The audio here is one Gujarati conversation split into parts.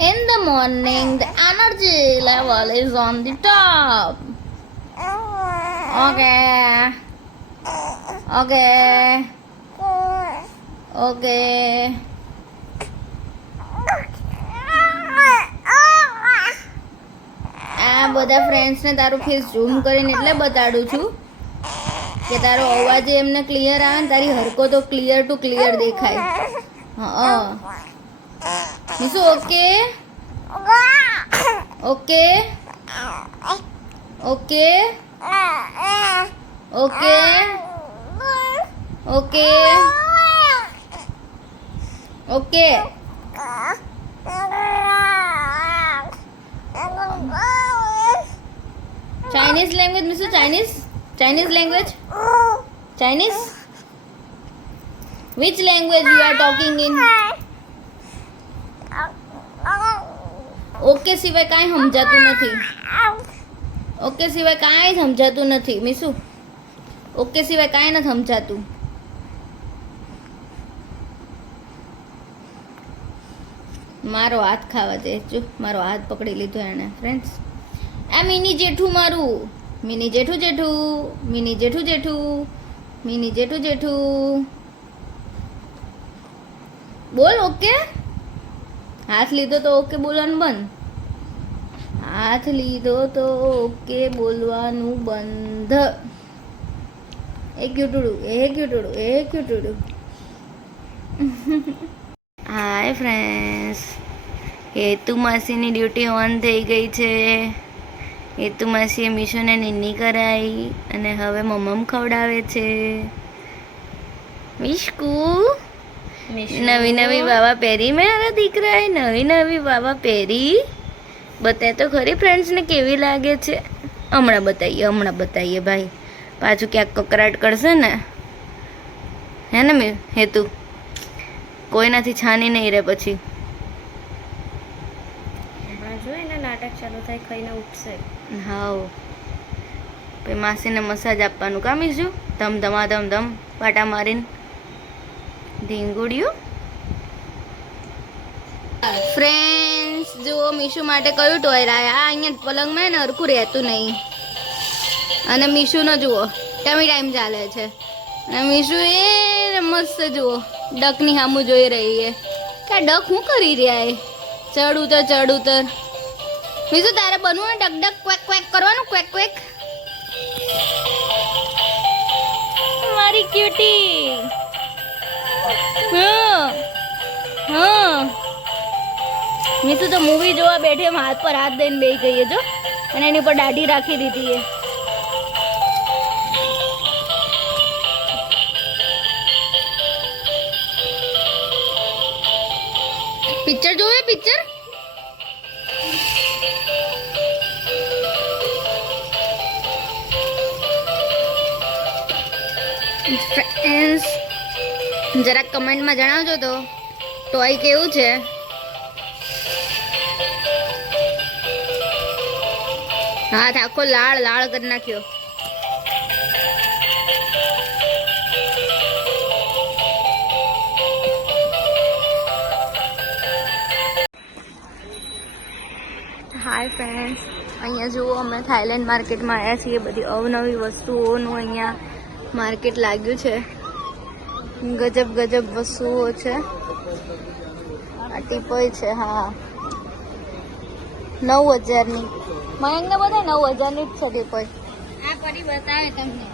In the morning, the energy level is on the top. Okay. Okay. Okay. આ બધા ફ્રેન્ડ્સને તારું ફેસ ઝૂમ કરીને એટલે બતાડું છું કે તારો અવાજ એમને ક્લિયર આવે ને તારી હરકતો ક્લિયર ટુ ક્લિયર દેખાય. હા મિસુ okay okay okay okay okay okay. Chinese language, Mr. Chinese language? Chinese? Which language you are talking in? Okay સિવાય કાંઈ સમજાતું નથી. ઓકે સિવાય કાંઈ સમજાતું નથી મિસુ. ઓકે સિવાય કાંઈ નથી સમજાતું. મારો હાથ ખાવા દે. જો મારો હાથ પકડી લીધો એણે ફ્રેન્ડ્સ. આ મિની જેઠું મારું. મિની જેઠું જેઠું મિની જેઠું જેઠું મિની જેઠું જેઠું. બોલ ઓકે. હાથ લીધો તો ઓકે બોલવાનું બંધ. હાથ લીધો તો ઓકે બોલવાનું બંધ. એ ક્યુટુડું એ ક્યુટુડું એ ક્યુટુડું. હાય ફ્રેન્ડ્સ, હેતુ માસીની ડ્યુટી ઓન થઈ ગઈ છે. હેતુ માસીએ મીશુને નિન્ની કરાવી અને હવે મમ્મમ ખવડાવે છે. મિશ્કુ નવી નવી વાવા પહેરી મારા દીકરાએ નવી નવી વાવા પહેરી. બતાય તો ખરી ફ્રેન્ડ્સને કેવી લાગે છે. હમણાં બતાવીએ ભાઈ. પાછું ક્યાંક કકરાટ કરશે ને. હે ને મેં હેતુ કોઈનાથી છાની નહીં રહે પછી. જોઈએ ને નાટક ચાલુ થાય ખાઈને ઉઠશે. હાવ પછી માસીને મસાજ આપવાનું કામીશું. ધમ ધમા ધમ ધમ પાટા મારીને ઢીંગુડિયું. ફ્રેન્ડ્સ જુઓ મીશુ માટે કયું ટોય લાયા. આ અહીંયા પલંગમાં ને હરખું રહેતું નહીં. અને મીશુનો જુઓ ટાઈમ ચાલે છે. અને મીશુ એ મસ્ત જુઓ ડકની સામું જોઈ રહી છે કે આ ડક શું કરી રહ્યા એ. ચડ ઉતર. મીશુ તારે બનવું ને ડક ડક ક્વેક ક્વેક કરવાનું ક્વેક ક્વેક. મારી ક્યુટી. હા મીશુ તો મૂવી જોવા બેઠી એમ હાથ પર હાથ દઈને બેસી ગઈ જો. અને એની પર દાઢી રાખી દીધી એ. પિક્ચર જોવે પિક્ચર. ફ્રેન્ડ્સ જરાક કમેન્ટમાં જણાવજો તો ટોય કેવું છે. હાથ આખો લાળ કરી નાખ્યો. હાય ફ્રેન્ડ્સ, અહીંયા જુઓ અમે થાઈલેન્ડ માર્કેટમાં આવ્યા છીએ. બધી અવનવી વસ્તુઓનું અહીંયા માર્કેટ લાગ્યું છે. ગજબ વસ્તુઓ છે. આ ટીપોય છે. હા 9,000ની. મયંકને બધા 9,000ની જ છે ટીપોય. આ ફરી બતાવે તમને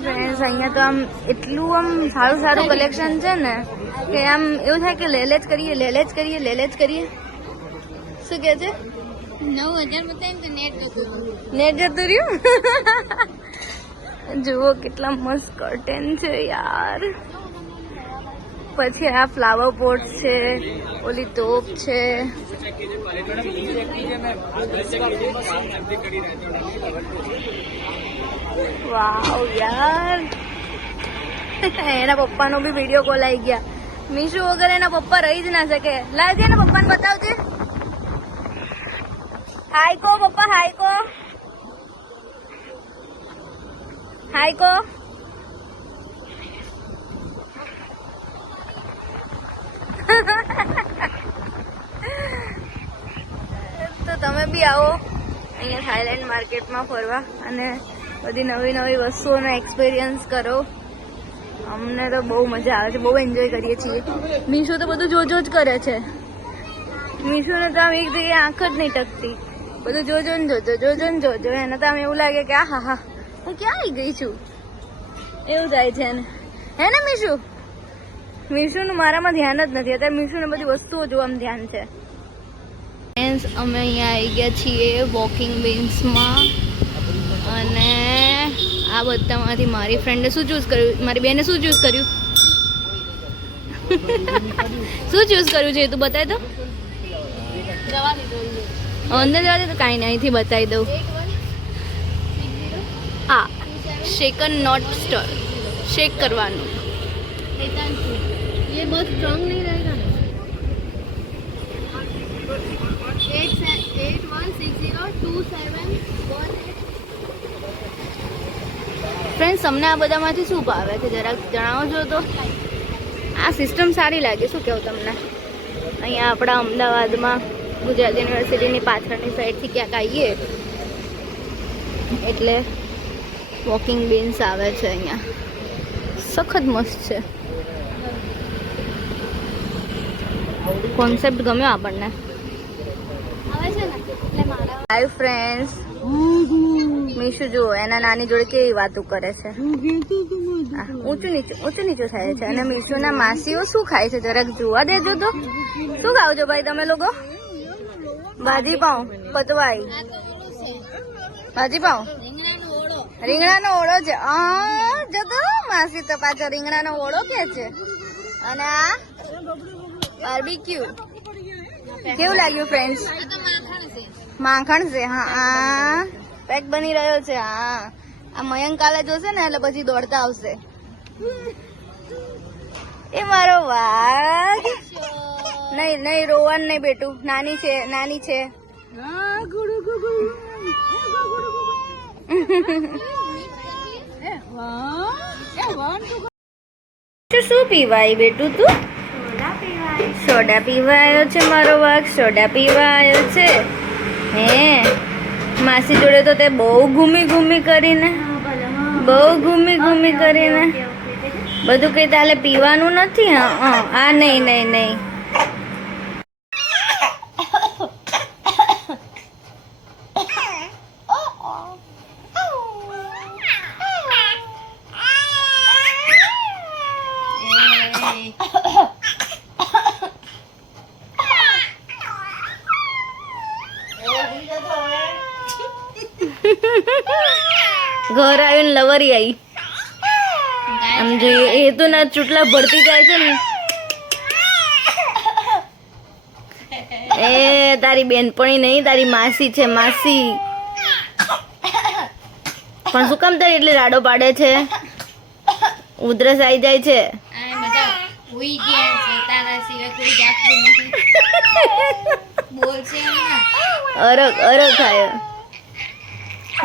ફ્રેન્ડ્સ. અહીંયા તો આમ એટલું આમ સારું કલેક્શન છે ને કે આમ એવું થાય કે લે જ કરીએ. શું કે છે? 9,000 બતાવીને તો નેટ જતું રહ્યું. જુઓ કેટલા મસ્ત કર્ટેન છે યાર. પછી આ ફ્લાવર પોટ છે. ઓલી તોપ છે. વાવ યાર. એના પપ્પાનો બી વિડીયો કોલ આવી ગયા. મીશુ વગર એના પપ્પા રહી જ ના શકે. લાવજે એના પપ્પાને બતાવજે. હાય કો પપ્પા, હાય કો. બી આવો અહીંયા થાઈલેન્ડ માર્કેટમાં ફરવા અને બધી નવી નવી વસ્તુઓનો એક્સપિરિયન્સ કરો. અમને તો બહુ મજા આવે છે, બહુ એન્જોય કરીએ છીએ. મીશો તો બધું જોજો જ કરે છે. મીશોને તો આમ એક જગ્યાએ આંખ જ નહીં ટકતી, બધું જોજો ને જોજો. એને તો આમ એવું લાગે કે આ હા હા હું ક્યાં આવી ગઈ છું એવું થાય છે એને, હે ને મીશુ? મીશુનું મારામાં ધ્યાન જ નથી અત્યારે. મીશુને બધી વસ્તુઓ જોવામાં ધ્યાન છે. અમે અહીંયા આવી ગયા છીએ વોકિંગ બીન્સમાં અને આ બધામાંથી મારી ફ્રેન્ડે શું ચૂઝ કર્યું, મારી બેને શું ચૂઝ કર્યું? શું ચૂઝ કર્યું છે તું બતાવી દો. અંદર જવા દે તો કાંઈ નહીં, અહીંથી બતાવી દઉં. હા, શેકન નોટ સ્ટર, શેક કરવાનું. ये बहुत स्ट्रांग नहीं रहेगा ना. 81602718. ફ્રેન્ડ્સ, તમને આ બધામાંથી શું ભાવે છે જરાક જણાવો છો તો. આ સિસ્ટમ સારી લાગે, શું કહું તમને? અહીંયા આપણા અમદાવાદમાં ગુજરાત યુનિવર્સિટીની પાછળની સાઈડથી ક્યાંક આવીએ એટલે વોકિંગ બીન્સ આવે છે અહીંયા. સખત મસ્ત છે. કોન્સેપ્ટ ગમ્યો આપણને. હાય ફ્રેન્ડ્સ, મીશુ જુઓ એના નાની જોડે કેવી વાતો કરે છે. ઊંચું નીચું થાય છે. અને મીશુના માસીઓ શું ખાય છે જરાક જોવા દેજો તો. શું ખાવ છો ભાઈ તમે લોકો? ભાજી પાઉં, પતવાઈ ભાજી પાઉં, રીંગણાનો ઓળો છે. જો તો માસી તો પાછો રીંગણાનો ઓળો કે છે. અને આ બાર્બીક્યુ કેવું લાગ્યું ફ્રેન્ડ્સ? માખણ છે. હા, પેક બની રહ્યો છે. હા, આ મયંક કાલે જોશે ને એટલે પછી દોડતા આવશે. એ મારો વાઘ. નહીં રોવાનું નહીં બેટું, નાની છે. શું પીવાય બેટું તું? સોડા પીવા આવ્યો છે મારો વાઘ, સોડા પીવા આવ્યો છે. હે, માસી જોડે તો તે બહુ ઘૂમી કરીને બધું કઈ તાલે પીવાનું નથી. હા, આ નહીં. ઘર આવીને લવરી આવી. આમ જોઈએ એ તો ના ચૂટલા ભરતી જાય છે ને. એ તારી બેનપણી નહીં, તારી માસી છે. માસી પણ શું કામ તારી એટલે રાડો પાડે છે? ઉધરસ આવી જાય છે. અરગ ખાય.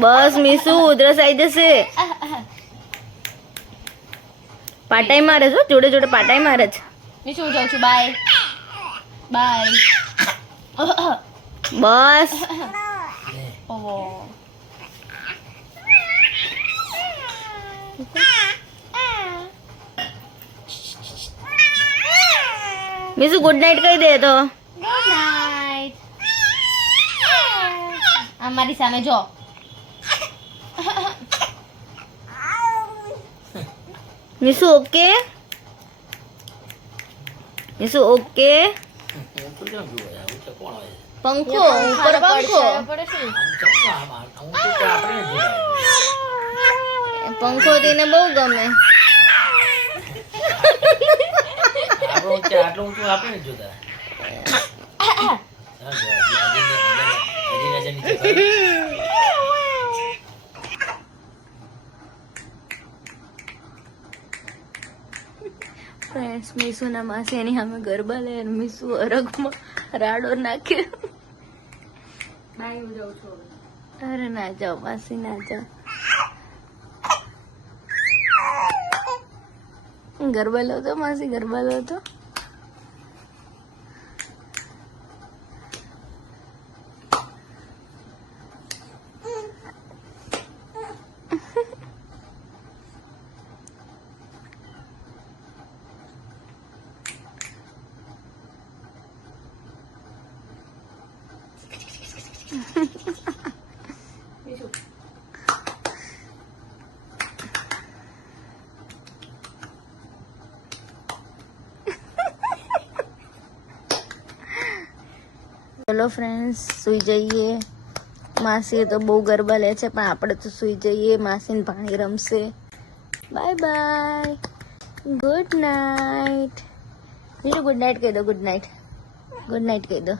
બસ મીશુ, ઉધરસ આવી જશે. પાટાઈ મારે છો, જોડે પાટાઈ મારે છે. મીશુ હું જાઉં છું, બાય. બસ મીશુ ગુડ નાઇટ કહી દે તો. Good night. અમારી સામે જો. મીશુ ઓકે? મીશુ ઓકે? પંખો ઉપર, પંખો તેને બહુ ગમે. ફ્રેન્ડ્સ, મીશુના માસી એની સામે ગરબા લે, મીશુ અરગમાં રાડો નાખ્યો. અરે ના જાઓ માસી, ના જાઓ. ગરબા લો તો માસી, ગરબા લો તો. ચલો ફ્રેન્ડ્સ સુઈ જઈએ. માસી તો બહુ ગરબા લે છે, પણ આપણે તો સુઈ જઈએ. માસીને પાણી રમશે. Bye bye, good night. બીજું ગુડ નાઇટ કહી દો. ગુડ નાઇટ, ગુડ નાઇટ કહી દો.